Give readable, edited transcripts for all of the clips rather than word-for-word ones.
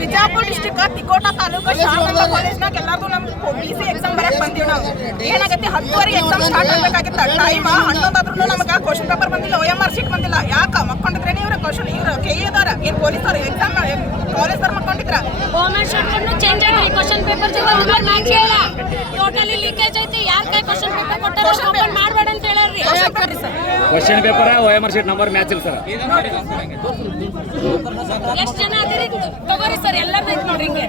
Bijapur district Tikota taluk Sharada ಕಾಲೇಜ್ನಾಗ ಎಲ್ಲಾರ್ದು ನಮ್ಗೆ PC ಎಕ್ಸಾಮ್ ಬರಕ್ ಬಂದೀವಿ ನಾವು. ಏನಾಗತ್ತೆ 10 ಎಕ್ಸಾಮ್ ಸ್ಟಾರ್ಟ್ ಆಗಬೇಕಾಗಿತ್ತು. ಟೈಮ್ 11 ಆದ್ರೂ ನಮಗೆ ಕ್ವಶನ್ ಪೇಪರ್ ಬಂದಿಲ್ಲ, OMR ಶೀಟ್ ಬಂದಿಲ್ಲ. ಯಾಕ ಮಕ್ಕೊಂಡಿದ್ರೆ ಇವ್ರ ಕ್ವಶನ್ ಇವ್ರು KA ಏನ್ ಪೊಲೀಸರು ಎಕ್ಸಾಮ್ ಕಾಲೇಜ್ದವ್ರು ಮಕ್ಕೊಂಡಿದ್ರ OMR ಶೀಟ್ ಚೇಂಜ್ ಆಗಿ ಕ್ವಶನ್ ಪೇಪರ್ ಮ್ಯಾಚ್ ಇಲ್ಲ. ಟೋಟಲಿ ಲೀಕೇಜ್ ಐತಿ. ಯಾರ ಕೈ ಕ್ವಶನ್ ಪೇಪರ್ ಕೊಟ್ಟಾರ ಓಪನ್ ಮಾಡಬೇಡ ಅಂತ ಹೇಳ್ರಿ. Question paper OMR sheet number match ಇಲ್ಲ ಸರ್. ಎಷ್ಟು ಜನ ಅದಿರಿ ತಗೋರಿ ಸರ್, ಎಲ್ಲರೂ ಐತಿ ನೋಡ್ರಿ. ಹಿಂಗೆ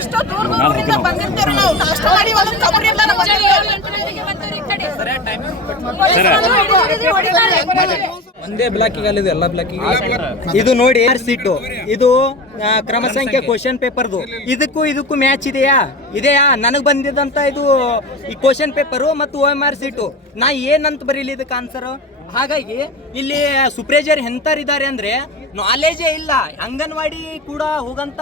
ಎಷ್ಟೋ ದೂರದಿಂದ ಬಂದಿರ್ತೀವಿ ನಾವು. ನಾಷ್ಟ ಮಾಡಿ ಒಂದು ಕಬರಿ ಎಲ್ಲ ಒಂದೇ ಬ್ಲಾಕಿಗೆ ಅಲ್ಲಿದೆ, ಎಲ್ಲ ಬ್ಲಾಕಿಗೆ. ಇದು ನೋಡಿ ಏರ್ ಸೀಟು, ಇದು ಕ್ರಮ ಸಂಖ್ಯೆ ಕ್ವಶನ್ ಪೇಪರ್ದು. ಇದಕ್ಕೂ ಮ್ಯಾಚ್ ಇದೆಯಾ ನನಗೆ ಬಂದಿದ್ದಂತ ಇದು ಈ ಕ್ವಶನ್ ಪೇಪರು ಮತ್ತು OMR ಸೀಟು. ನಾ ಏನಂತ ಬರೀಲಿ ಇದಕ್ಕೆ ಆನ್ಸರ್? ಹಾಗಾಗಿ ಇಲ್ಲಿ ಸೂಪರ್ವೈಸರ್ ಎಂತರಿದ್ದಾರೆ ಅಂದ್ರೆ ನಾಲೆಜೇ ಇಲ್ಲ. ಅಂಗನವಾಡಿ ಕೂಡ ಹೋಗಂತ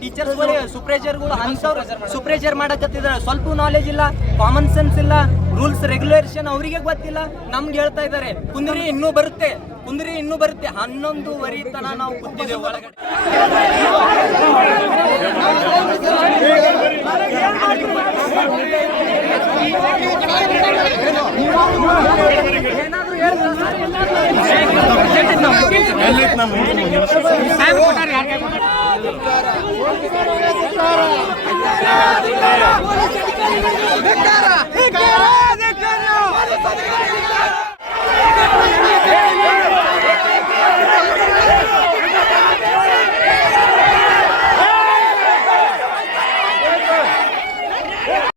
ಟೀಚರ್ಸ್ಗಳು ಸೂಪರ್ವೈಸರ್ಗಳು ಅಂತವ್ರು ಸೂಪರ್ವೈಸರ್ ಮಾಡಕತ್ತಿದ್ದಾರೆ. ಸ್ವಲ್ಪ ನಾಲೆಜ್ ಇಲ್ಲ, ಕಾಮನ್ ಸೆನ್ಸ್ ಇಲ್ಲ, ರೂಲ್ಸ್ ರೆಗ್ಯುಲೇಷನ್ ಅವರಿಗೆ ಗೊತ್ತಿಲ್ಲ. ನಮ್ಗೆ ಹೇಳ್ತಾ ಇದ್ದಾರೆ ಕುಂದ್ರಿ ಇನ್ನೂ ಬರುತ್ತೆ 11:30 ತನ ನಾವು ಕೂತಿದ್ದೇವೆ ಒಳಗಡೆ. ಏನಾದ್ರು